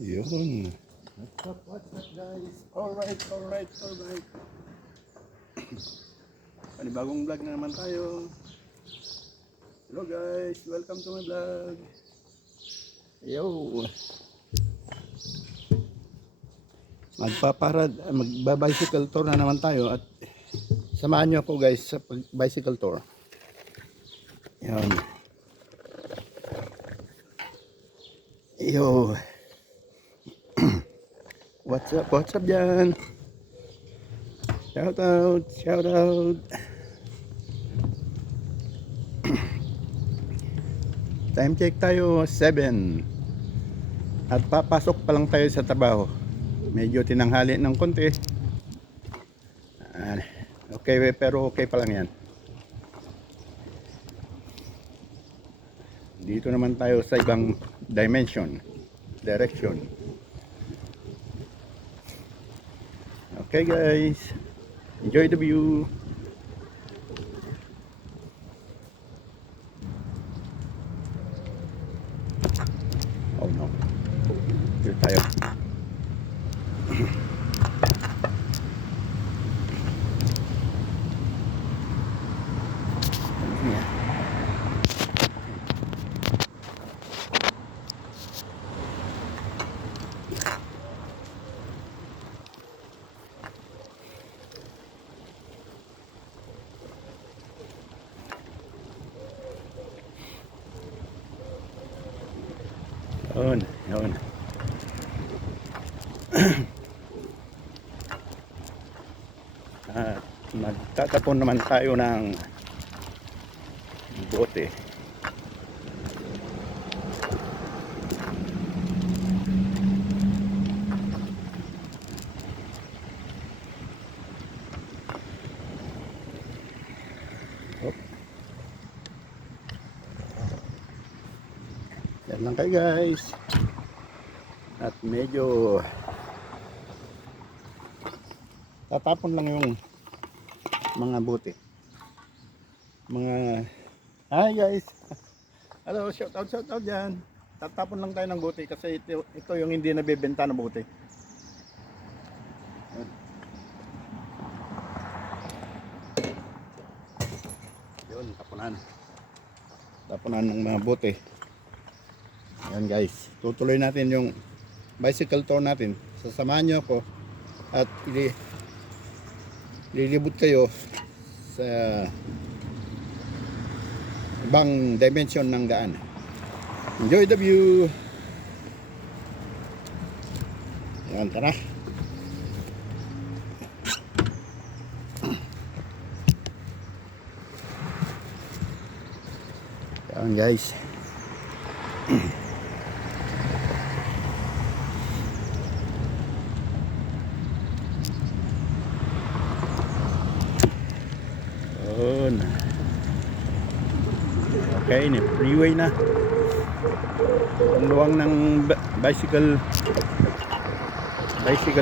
Yun. What's up guys? Alright. Panibagong vlog na naman tayo. Hello guys, welcome to my vlog. Yo. Magba-bicycle tour na naman tayo at samahan niyo ako guys sa bicycle tour. Yan. Yo. What's up dyan? Shout out. Time check tayo 7. At papasok pa lang tayo sa trabaho. Medyo tinanghali ng konti. Okay, pero okay pa lang yan. Dito naman tayo sa ibang direction. Okay guys, enjoy the view. Oh no, dito tayo. Yun. Magtatapon naman tayo ng bote. Yan lang kayo guys. At medyo tatapon lang yung mga bote. Hi guys. Hello, shout out dyan. Tatapon lang tayo ng bote kasi ito yung hindi nabebenta na bote. Yun, tapunan ng mga bote. Yan guys, tutuloy natin yung bicycle tour natin. Sasamahan nyo ako at lilibot kayo sa ibang dimension ng daan. Enjoy the view. Yan, tara. Yan guys. Okay, freeway na. Ang luwang ng bicycle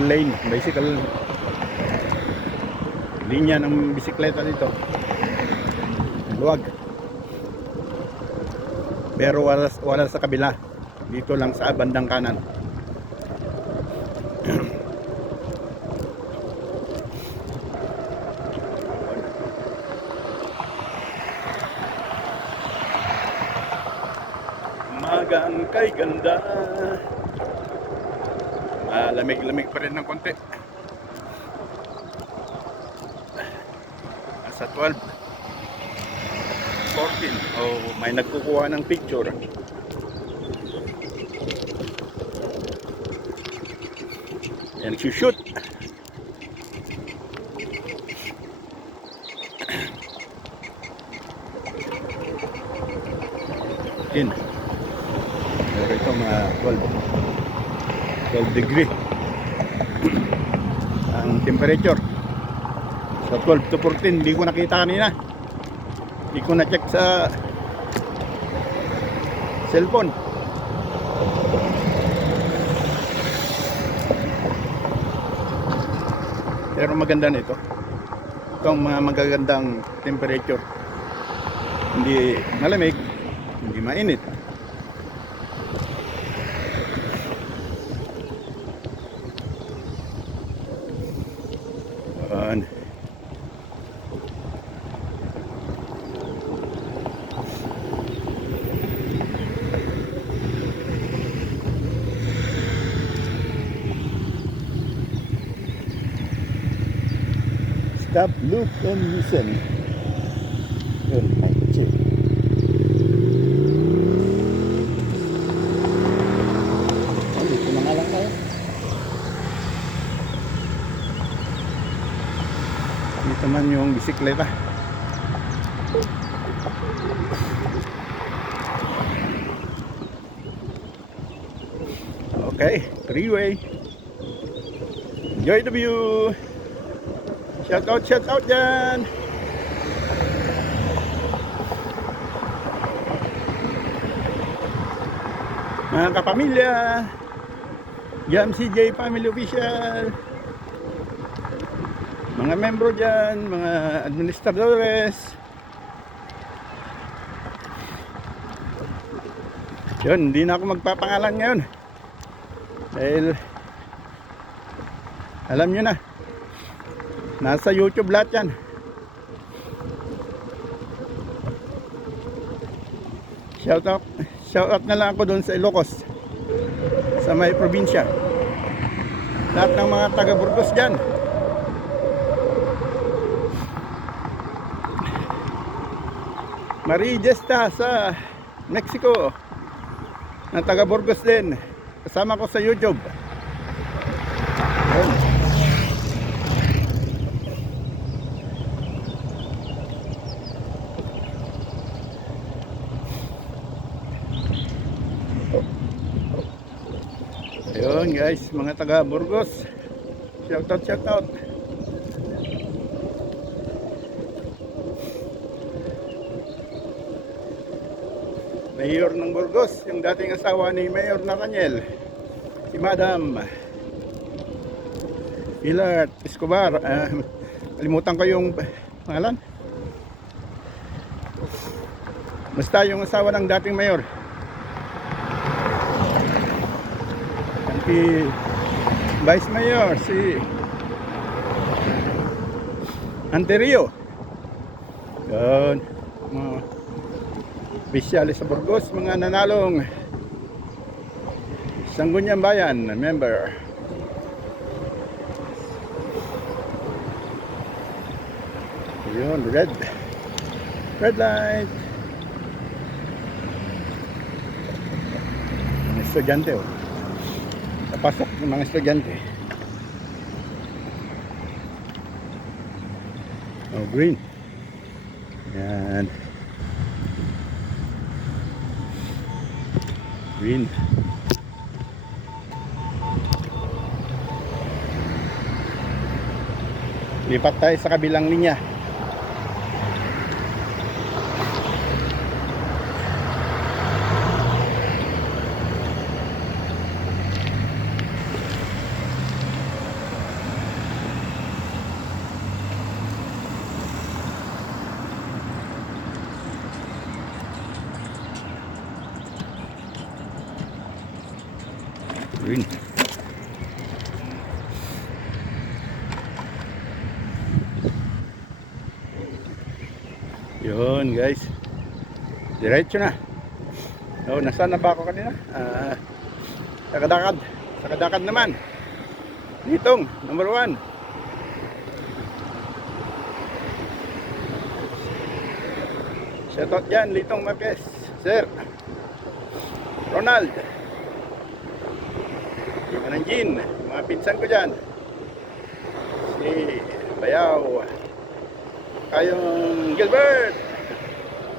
lane, linya ng bisikleta dito. Luwag. Pero wala sa kabila. Dito lang sa bandang kanan. Magang kay ganda. Lamig pa rin ng konti. Nasa 12 14. May nagkukuha ng picture. Yan, shoot. Pero ito mga 12 degree ang temperature. So 12 to 14, hindi ko nakita kanina. Hindi ko na-check sa cellphone. Pero maganda nito. Itong mga magagandang temperature. Hindi malamig, hindi mainit. Yan. Stop, look, and listen. Yun, may kutsi. Oh, dito na nga lang tayo. Dito man yung bisikleta. Okay, freeway. Enjoy the view. Shout out dyan. Mga kapamilya, Jam CJ Family Official, mga membro dyan, mga administradores. Yun, hindi na ako magpapangalan ngayon dahil alam nyo na, nasa YouTube lahat yan. Shout out na lang ako doon sa Ilocos, sa may probinsya. Lahat ng mga taga Burgos dyan. Marie Gesta sa Mexico, na taga Burgos din. Kasama ko sa YouTube. Ayun. Ayun guys, mga taga Burgos, shout out. Mayor ng Burgos, yung dating asawa ni Mayor Nathaniel, si Madam Pilar Escobar. Kalimutan ko yung pangalan. Basta yung asawa ng dating mayor. Si Vice Mayor, si Anterio. Yun, mga opisyalis sa Burgos, mga nanalong Sangguniang Bayan member. Yun, red light. Mga estudyante, oh. Napasok ng mga estudyante. Oh, green. Yan. Green. Lipat tayo sa kabilang linya. Green. Yun guys, diretso na. So, nasaan na ba ako kanina? Sakadakad naman. Ditong, number 1. Shoutout dyan, Litong Marquez, Sir Ronald, yung Ananjin, mga pinsan ko dyan, si Bayaw, kayong Gilbert,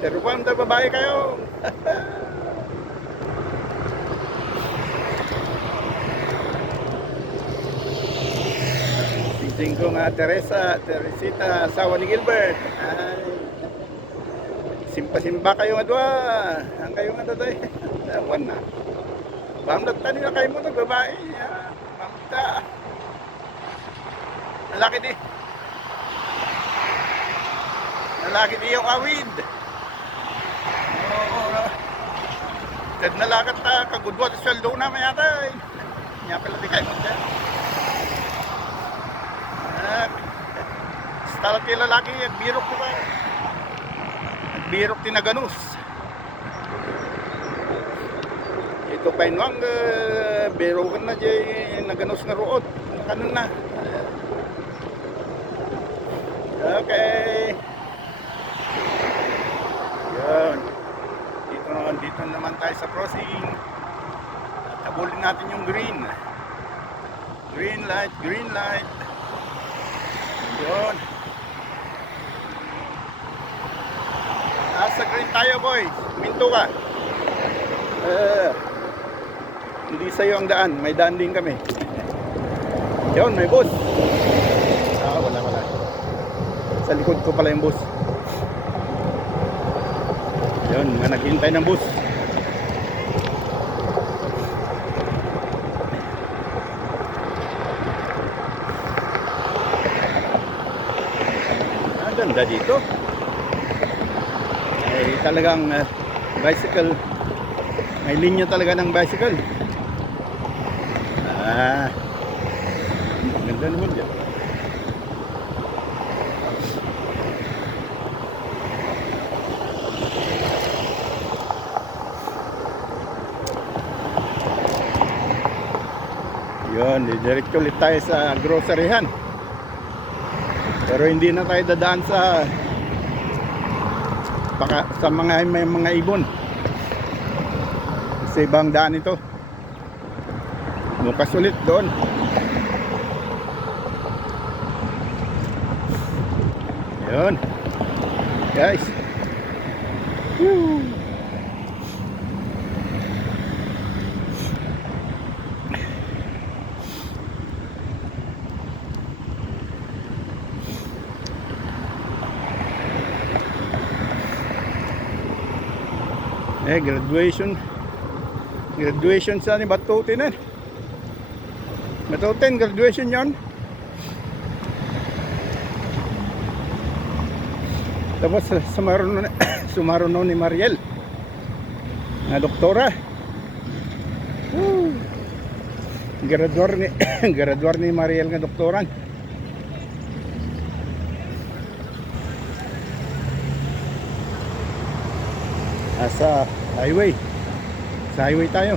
Sir Juan, babae kayo. Sing ko nga Teresita, asawa ni Gilbert. Ay, simpa-simba kayo nga doon. Ang kayo nga doon. Juan na. Bamdat tani na kayo mo ito, babae. Bamda. Lalaki di. Lalaki di yung awid. Oo. Tad nalakat ta, kagudwa sa sweldo na may atay. Nga pala di kayo mo dyan. talati lalaki birok di ba? Birok tinaganus. Ito pa inuang birokan na jay naganus nga ruot. Kanon na. Okay. Yan. Dito naman tayo sa crossing. Tabulin natin yung green. Green light, green light. Yun. Nasa green tayo, boy. Minto ka. Hindi sa'yo ang daan. May daan din kami. Yun, may bus. Wala. Sa likod ko pala yung bus. Yun, naghihintay ng bus. Ganda dito. Ay talagang bicycle. May linya talaga ng bicycle. Ganda naman dyan. Yun, diretso ulit tayo sa groceryhan. Pero hindi na tayo dadaan sa may mga ibon. Sa ibang daan ito. Bukas ulit doon. Yun. Guys. Woo. Graduation sa ni Batutin eh. Batutin, graduation yon. Tapos sumaruno ni Mariel na doktora. Graduar ni Mariel nga doktoran. Sa highway. Sa highway tayo.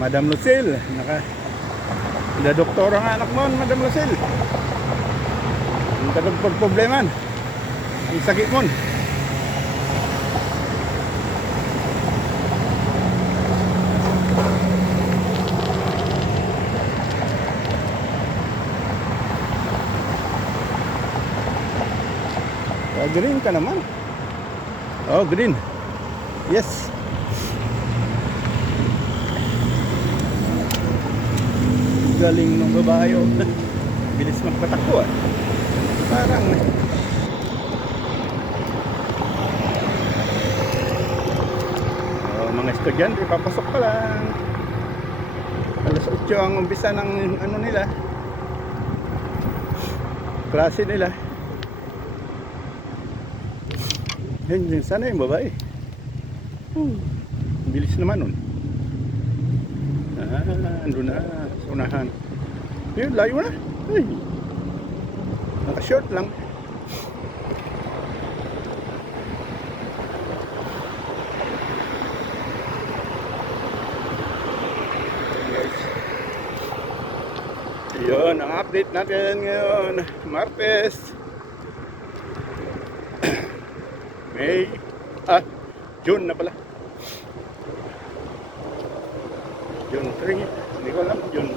Madam Lucille, doktora nga anak mo, Madam Lucille. Ang kadagpag probleman. Ang sakit mo. Green ka naman. Oh, green. Yes. Galing ng babae. Bilis magpatakbo. Parang mga estudyante papasok pa lang. Alas 8 ang umpisa ng ano nila. Klase nila. Yan, sana yung babae. Bilis naman nun. Andun na. Unahan. Yun, layo na. Ay. Naka-short lang. Yun, ang update natin ngayon. Martes. June na pala. June 3. Hindi ko alam. June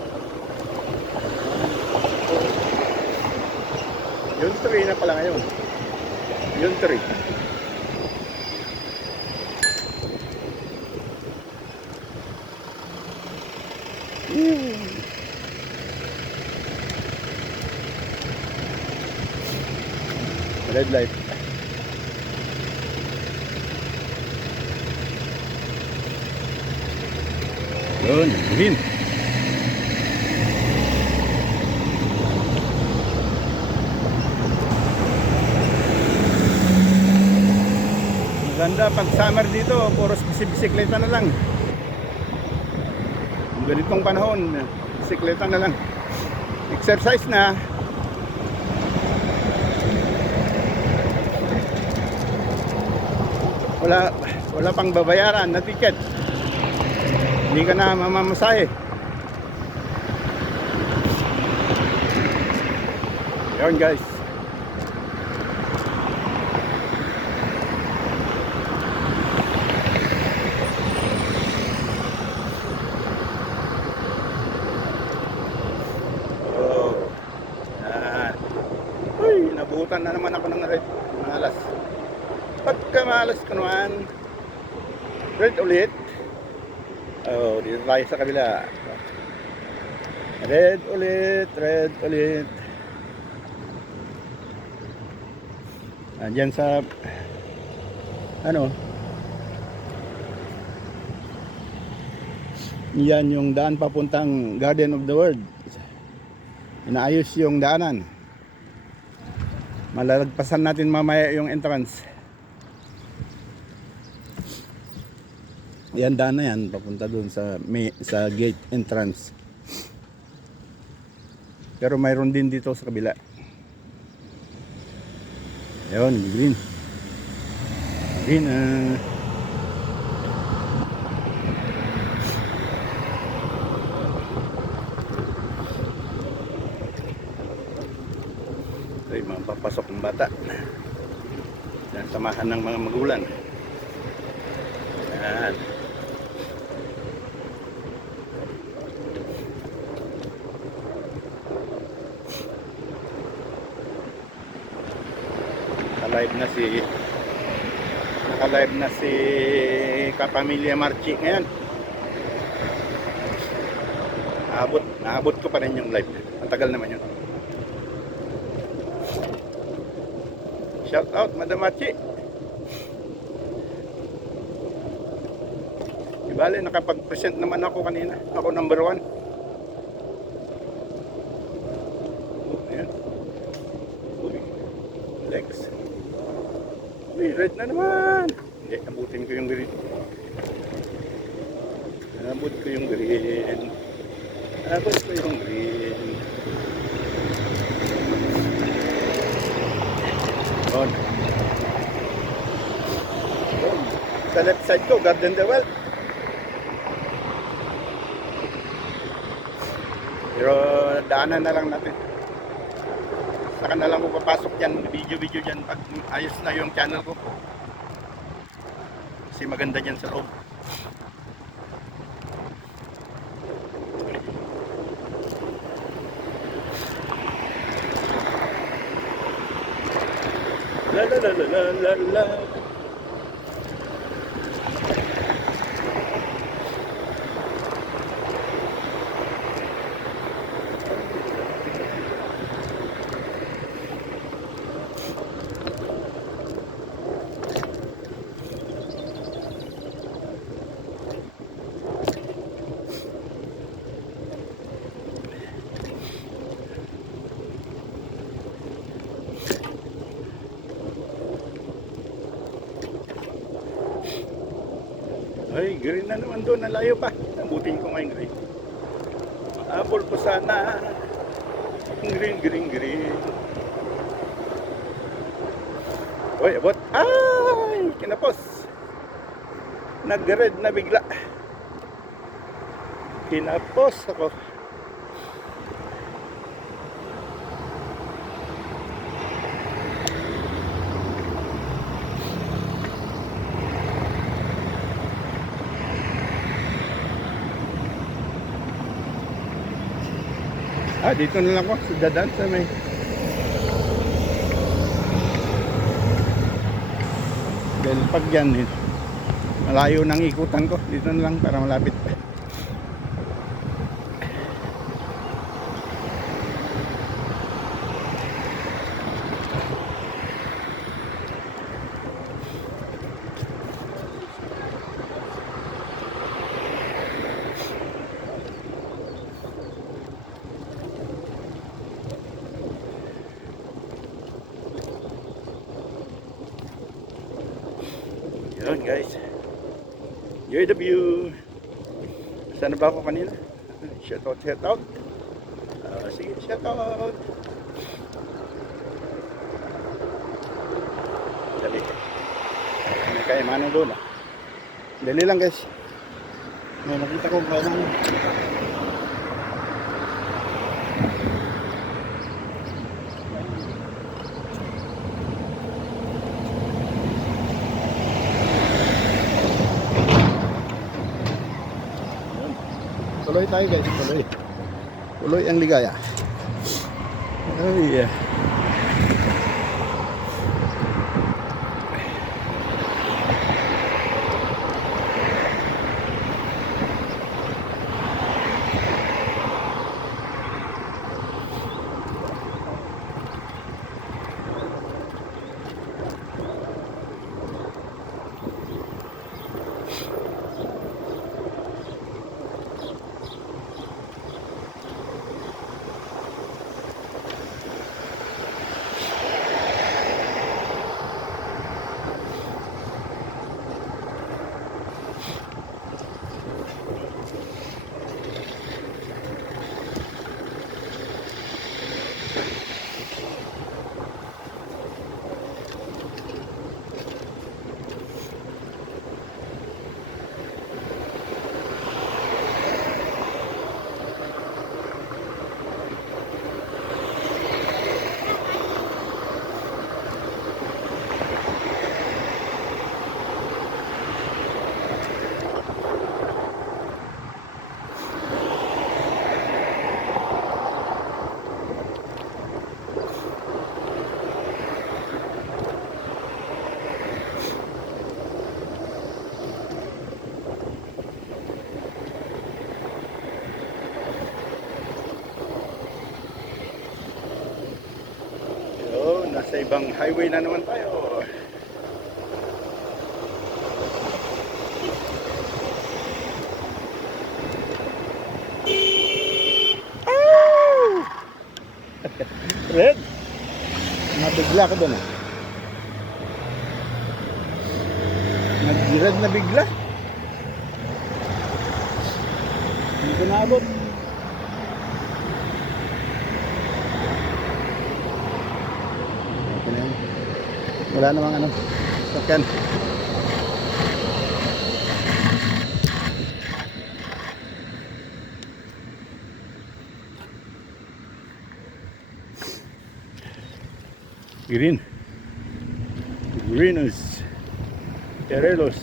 3 na pala ngayon. June 3. Red light. Yun, green. Ganda pag summer dito, puro bisikleta na lang. Ang ganitong panahon, bisikleta na lang. Exercise na. Wala pang babayaran na ticket. Hindi ka na mamamasahe. Yun guys. Oh. Yan. Uy, nabutan na naman ako ng red. Malas. Pagka malas ko naman. Red ulit. Oh, dito tayo sa kabila. Red ulit, red ulit. Andyan sa ano? Yan yung daan papuntang Garden of the World. Inaayos yung daanan. Malalagpasan natin mamaya yung entrance. Yan daan na yan papunta doon sa gate entrance. Pero mayroon din dito sa kabila. Ayun, green. Green. Ay, mga papasok ng bata. Yan, samahan ng mga magulang. Yan. Naka-live na si Kapamilya Marchi ngayon. Naabot ko pa rin yung live. Matagal naman yun. Shout out Madam Marchi. Ibale, nakapag-present naman ako kanina. Ako number 1. Ayan. Uy, legs. Uy, red na naman. Hindi, abutin ko yung green. Abot ko yung green. Abot ko yung green. Yun. Yun. Sa left side ko, Garden the Well. Pero daanan na lang natin. Saka na lang ko papasok dyan, video dyan pag ayos na yung channel ko. Kasi maganda dyan sa loob. La la la la la la. Ay, green na naman doon, nalayo pa. Abutin ko ngayon green. Maabol ko sana. Green. Uy, abot. Ay, kinapos. Nag-red na bigla. Kinapos ako. Dito na lang ako sa dadan sa may dahil pag yan malayo ng ikutan ko, dito na lang para malapit pa. guys. Enjoy the view. Saan na ba ako kanina? Shout out, shout out. Sige, shout out. Dali. May kayamanan doon ah. Dali lang guys. May nakita ko kayamanan. Tuloy tayo guys, tuloy. Tuloy ang ligaya. Ay. Nasa ibang highway na naman tayo. Oh! Red, nabigla ka doon ah. Nag-red na bigla. Hindi ko naabot. Wala namang ano, sakyan. Greenish, Terelos,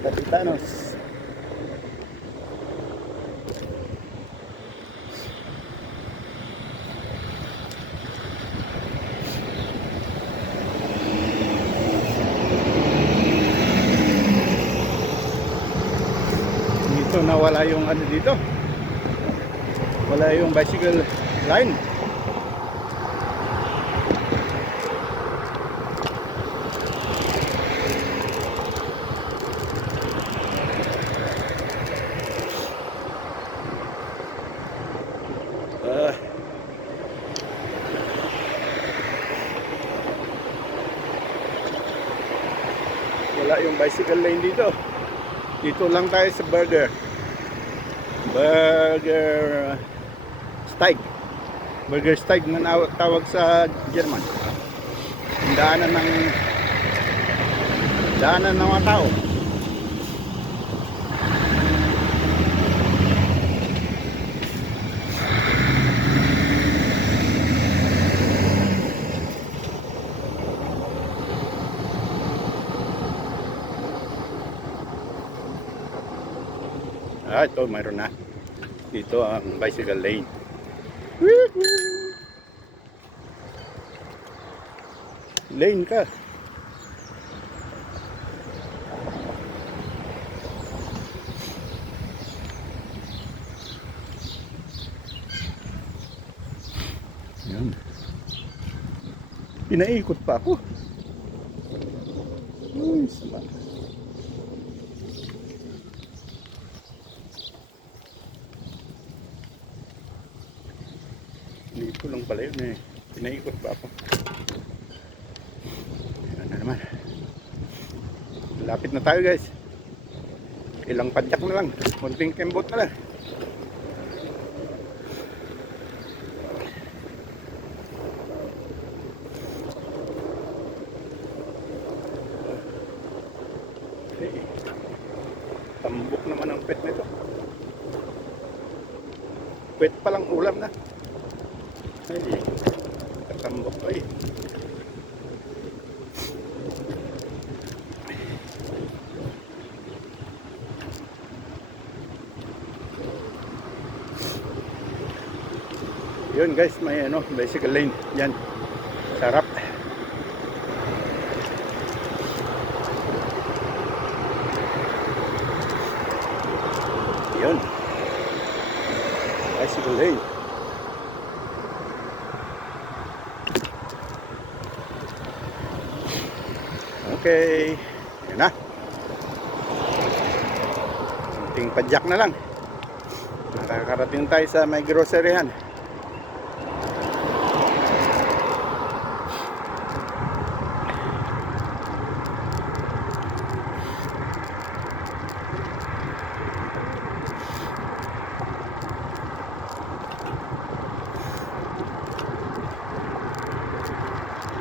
Capitanos. Dito nawala yung ano dito. Wala yung bicycle line. Wala yung bicycle lane dito. Dito lang tayo sa Burger Steig. Burger Steig na tawag sa German. Daanan ng mga tao. Ito mayroon na. Dito ang bicycle lane. Lane ka. Yan. Pinaikot pa ako. Uy, sama. Dito lang pala yun eh. Pinaikot pa ako. Ayan na naman. Lapit na tayo guys. Ilang padyak na lang. Konting kembot na lang. Okay. Tambok naman ang pet nito. Pet palang ulam na. Ay, katambok pa eh. Yun guys, may ano, bicycle lane. Yan. Sarap. Yun. Bicycle lane. Okay. Yan na. Kunting padyak na lang. Nakakarating tayo sa may groceryhan.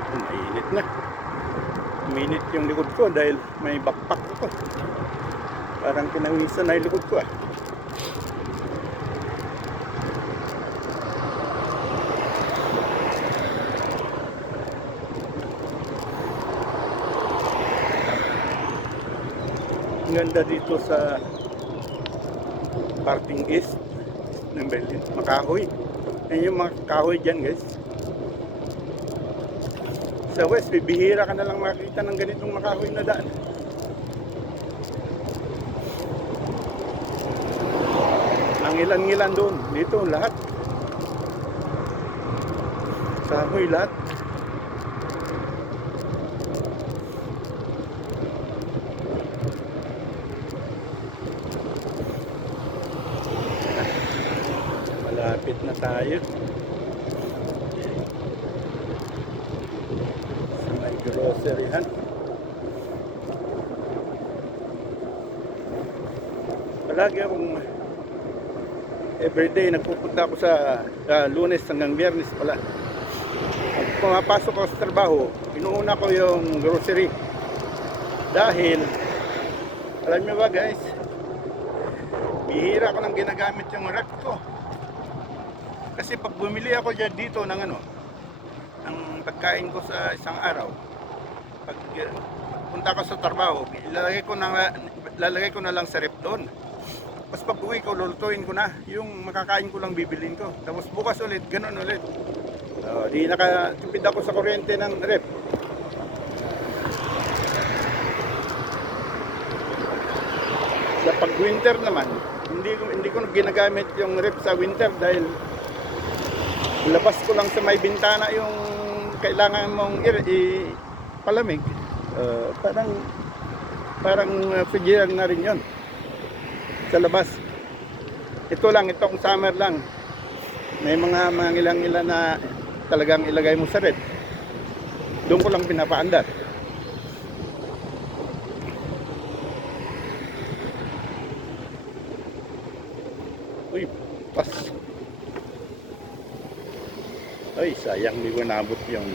Mainit na. Minit yung likod ko dahil may backpack ko. Parang pinawisan na yung likod ko ah. Ang ganda dito sa parting east ng Berlin. Makahoy. Yan yung mga kahoy dyan guys. Sa west, bibihira ka na lang makita ng ganitong makahoy na daan. Ang ilan-ilan doon. Dito, lahat. Kahoy lahat. Malapit na tayo. Groceryhan. Palagi akong everyday nagpupunta ako sa Lunes hanggang Biyernes pala. Pag pumapasok ako sa trabaho, inuuna ko yung grocery. Dahil alam niyo ba guys, bihira ko nang ginagamit yung rep ko. Kasi pag bumili ako dyan dito ng ano, ng pagkain ko sa isang araw, pag punta ko sa trabaho, lalagay ko na lang sa rep doon. Tapos pag uwi ko, lulutuin ko na. Yung makakain ko lang bibilin ko. Tapos bukas ulit, ganun ulit. Di nakatipid ako sa kuryente ng rep. Sa pag winter naman, hindi ko ginagamit yung rep sa winter dahil labas ko lang sa may bintana yung kailangan mong palamig. Parang refrigerator na rin yon sa labas. Ito lang, itong summer lang, may mga ilang-ilan na talagang ilagay mo sa red. Doon ko lang pinapaandar. Uy, pas. Ay, sayang di ko nabot yung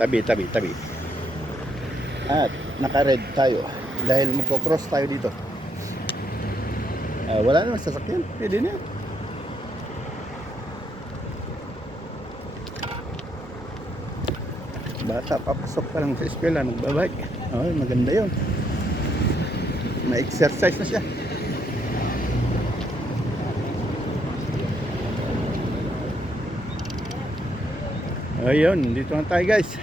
tabi. At naka-red tayo dahil magko-cross tayo dito. Wala naman sasakyan, pwede na. Bata papasok pa lang sa eskwela, nagbabike. Ay, maganda yun. May exercise na siya. Ayun, dito na tayo guys.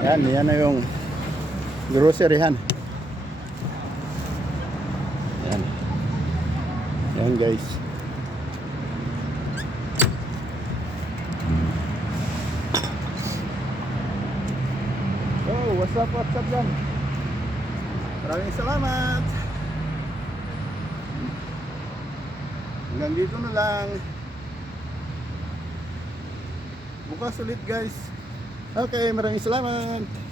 Yan na yung groceryhan. Yan guys. Oh, what's up yan? Maraming salamat. Hanggang dito na lang. bukas ulit guys. Okay, maraming salamat.